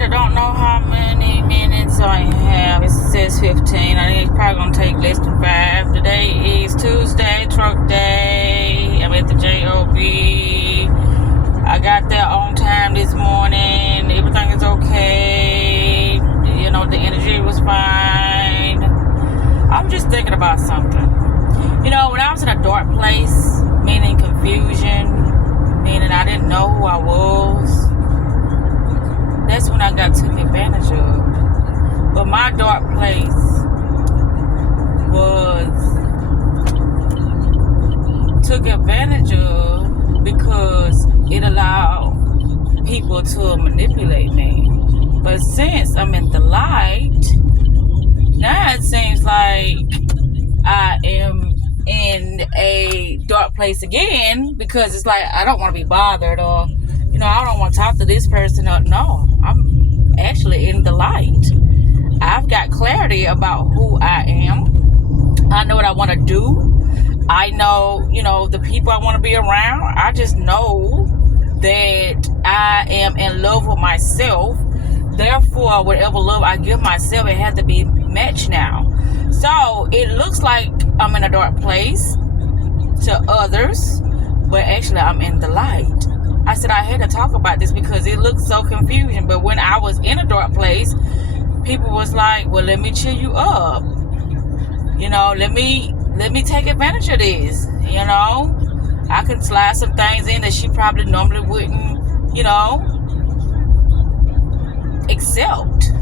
I don't know how many minutes I have. It says 15. I think it's probably going to take less than 5. Today is Tuesday, truck day. I'm at the JOB. I got there on time this morning. Everything is okay. You know, the energy was fine. I'm just thinking about something. You know, when I was in a dark place, meaning confusion, meaning I didn't know who I was, that's when I got took advantage of. But my dark place was took advantage of because it allowed people to manipulate me. But since I'm in the light, now it seems like I am in a dark place again, because it's like I don't want to be bothered, or you know, I don't want to talk to this person. Or no, I'm actually in the light. I've got clarity about who I am. I know what I want to do. I know, you know, the people I want to be around. I just know that I am in love with myself. Therefore, whatever love I give myself, it has to be matched now. So it looks like I'm in a dark place to others, but actually I'm in the light. I said I had to talk about this because it looks so confusing. But when I was in a dark place, people was like, well, let me cheer you up. You know, let me take advantage of this. You know, I can slide some things in that she probably normally wouldn't, you know, accept.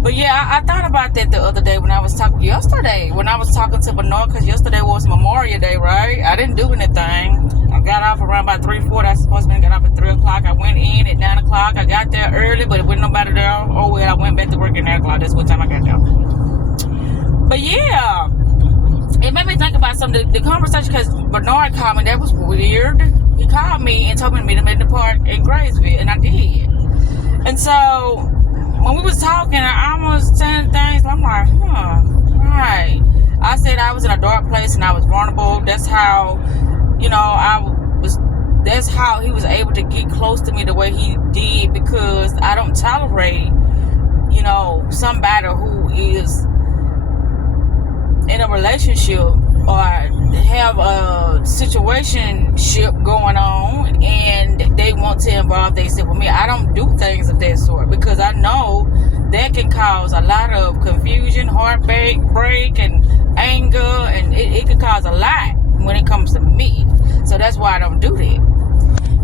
But yeah, I thought about that the other day when I was talking to Bernard, because yesterday was Memorial Day, right? I didn't do anything. I got off around about 3-4. I was supposed to got off at 3 o'clock. I went in at 9 o'clock. I got there early, but there wasn't nobody there. Oh, well, I went back to work at 9 o'clock. That's what time I got there. But yeah, it made me think about something. The conversation, because Bernard called me. That was weird. He called me and told me to meet him at the park in Graysville, and I did. And so when we was talking, I almost saying things. I'm like, right. I said I was in a dark place and I was vulnerable. That's how, you know, that's how he was able to get close to me the way he did, because I don't tolerate, you know, somebody who is in a relationship or have a situationship going on and they want to involve themselves with me. I don't do things of that sort, because I know that can cause a lot of confusion, heartbreak, and anger, and it can cause a lot when it comes to me. So that's why I don't do that.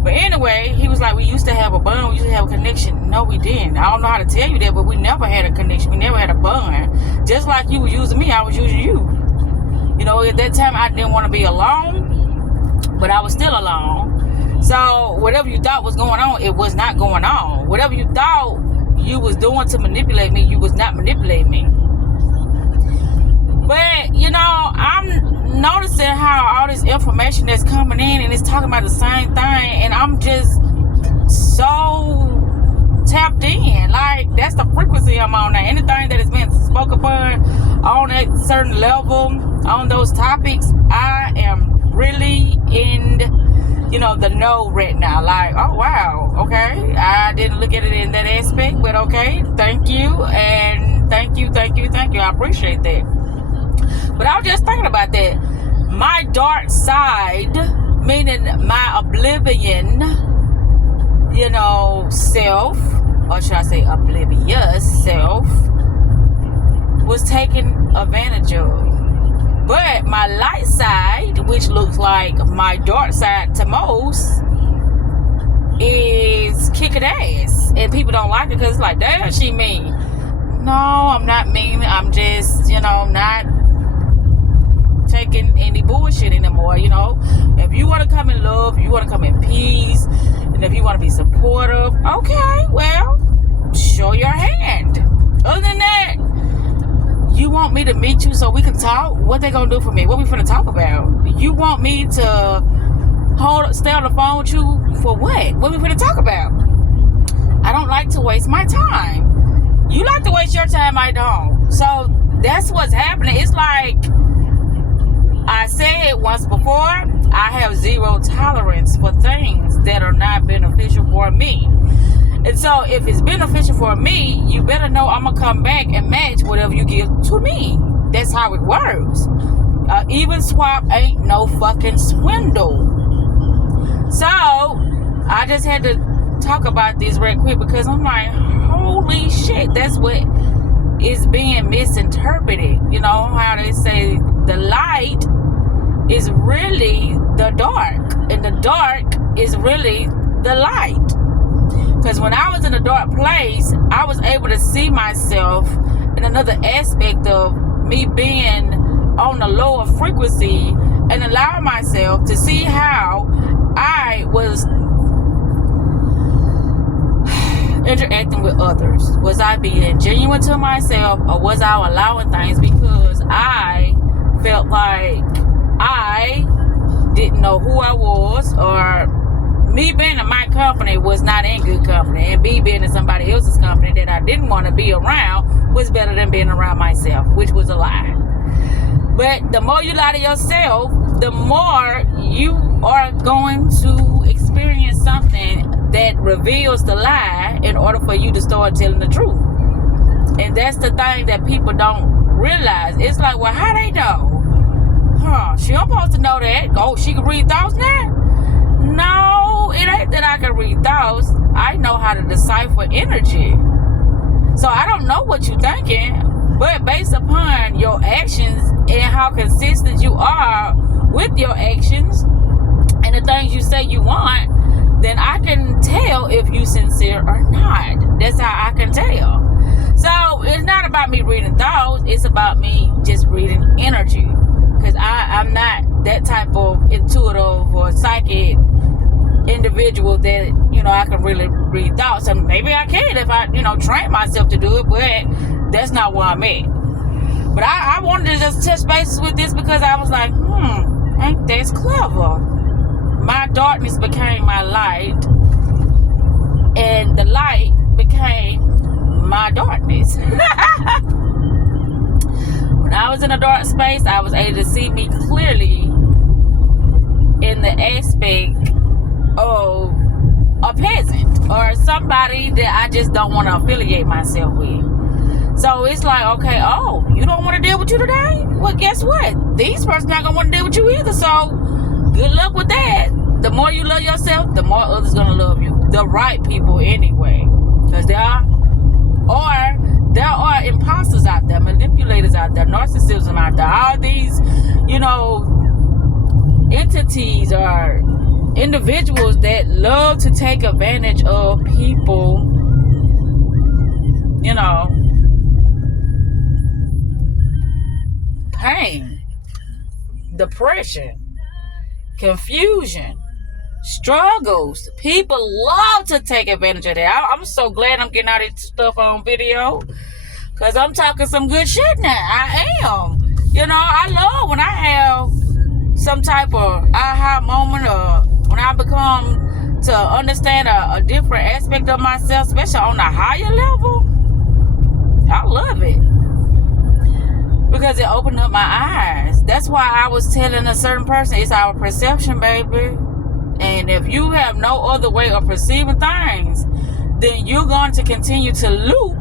But anyway, he was like, we used to have a bond, we used to have a connection. No, we didn't. I don't know how to tell you that, but we never had a connection. We never had a bond. Just like you were using me, I was using you. You know, at that time, I didn't want to be alone, but I was still alone. So whatever you thought was going on, it was not going on. Whatever you thought you was doing to manipulate me, you was not manipulating me. But, you know, I'm noticing how all this information that's coming in and it's talking about the same thing, and I'm just so tapped in. Like, that's the frequency I'm on now. Anything that has been spoken upon on a certain level, on those topics, I am really in, you know, the know right now. Like, oh wow, okay, I didn't look at it in that aspect, but okay, thank you, and thank you, I appreciate that. But I was just thinking about that. My dark side, meaning my oblivion, you know, self, or should I say oblivious self, was taken advantage of. But my light side, which looks like my dark side to most, is kicking ass. And people don't like it because it's like, damn, she mean. No, I'm not mean. I'm just, you know, not taking any bullshit anymore. You know, if you want to come in love, you want to come in peace, and if you want to be supportive, okay, well, show your hand. Other than that, you want me to meet you so we can talk? What they gonna do for me? What we finna talk about? You want me to stay on the phone with you for what? What we finna talk about? I don't like to waste my time. You like to waste your time, I don't. So that's what's happening. It's like I said once before, I have zero tolerance for things that are not beneficial for me. And so if it's beneficial for me, you better know I'm going to come back and match whatever you give to me. That's how it works. Even swap ain't no fucking swindle. So I just had to talk about this real quick because I'm like, holy shit, that's what is being misinterpreted. You know how they say the light is really the dark, and the dark is really the light. Because when I was in a dark place, I was able to see myself in another aspect of me being on a lower frequency and allow myself to see how I was interacting with others. Was I being genuine to myself, or was I allowing things because I felt like I didn't know who I was, or me being in my company was not in good company, and me being in somebody else's company that I didn't want to be around was better than being around myself, which was a lie. But the more you lie to yourself, the more you are going to experience something that reveals the lie in order for you to start telling the truth. And that's the thing that people don't realize. It's like, well, how they know? She don't supposed to know that. Oh, she can read thoughts now? No, it ain't that I can read thoughts. I know how to decipher energy. So I don't know what you're thinking, but based upon your actions and how consistent you are with your actions and the things you say you want, then I can tell if you sincere or not. That's how I can tell. So it's not about me reading thoughts. It's about me just reading energy. Because I'm not that type of intuitive or psychic individual that, I can really read thoughts. And maybe I can if I, train myself to do it, but that's not where I'm at. But I wanted to just touch bases with this because I was like, ain't that clever? My darkness became my light, and the light became my darkness. When I was in a dark space, I was able to see me clearly in the aspect of a peasant or somebody that I just don't want to affiliate myself with. So it's like, okay, you don't want to deal with you today? Well, guess what? These persons not going to want to deal with you either. So good luck with that. The more you love yourself, the more others going to love you. The right people anyway. Because there are imposters out there, manipulators out there, narcissism out there. All these, entities or individuals that love to take advantage of people, pain, depression, confusion, struggles. People love to take advantage of that. I'm so glad I'm getting all this stuff on video, because I'm talking some good shit now. I am. I love when I have some type of aha moment, or when I become to understand a different aspect of myself, especially on a higher level. I love it. Because it opened up my eyes. That's why I was telling a certain person, it's our perception, baby. And if you have no other way of perceiving things, then you're going to continue to loop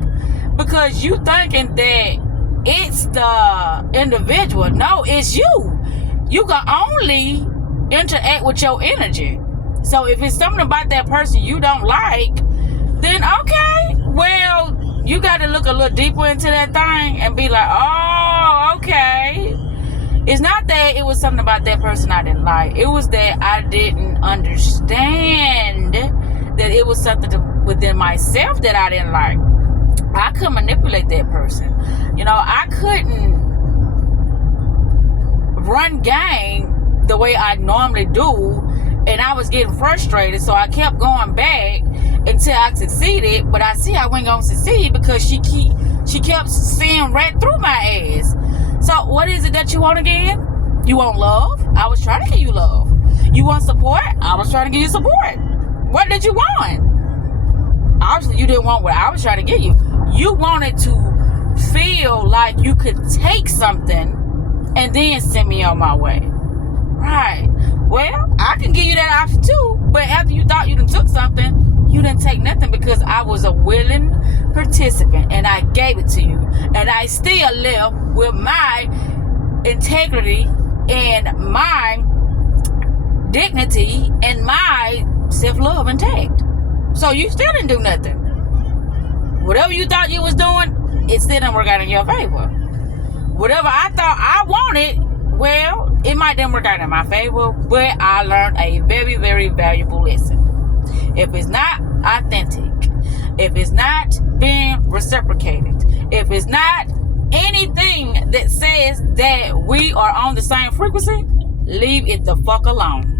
because you thinking that it's the individual. No, it's you. You can only interact with your energy. So if it's something about that person you don't like, then okay, well, you got to look a little deeper into that thing and be like, oh, okay. It's not that it was something about that person I didn't like. It was that I didn't understand that it was something within myself that I didn't like. I couldn't manipulate that person. I couldn't run game the way I normally do, and I was getting frustrated, so I kept going back until I succeeded. But I see I wasn't gonna succeed because she kept seeing right through my ass. So what is it that you want again? You want love? I was trying to give you love. You want support? I was trying to give you support. What did you want? Obviously you didn't want what I was trying to give you. You wanted to feel like you could take something and then send me on my way. Right. Well, I can give you that option too, but after you thought you done took something, you didn't take nothing because I was a willing participant, and I gave it to you, and I still live with my integrity and my dignity and my self-love intact. So you still didn't do nothing. Whatever you thought you was doing, it still didn't work out in your favor. Whatever I thought I wanted, well, it might didn't work out in my favor, but I learned a very, very valuable lesson. If it's not authentic, if it's not being reciprocated, if it's not anything that says that we are on the same frequency, leave it the fuck alone.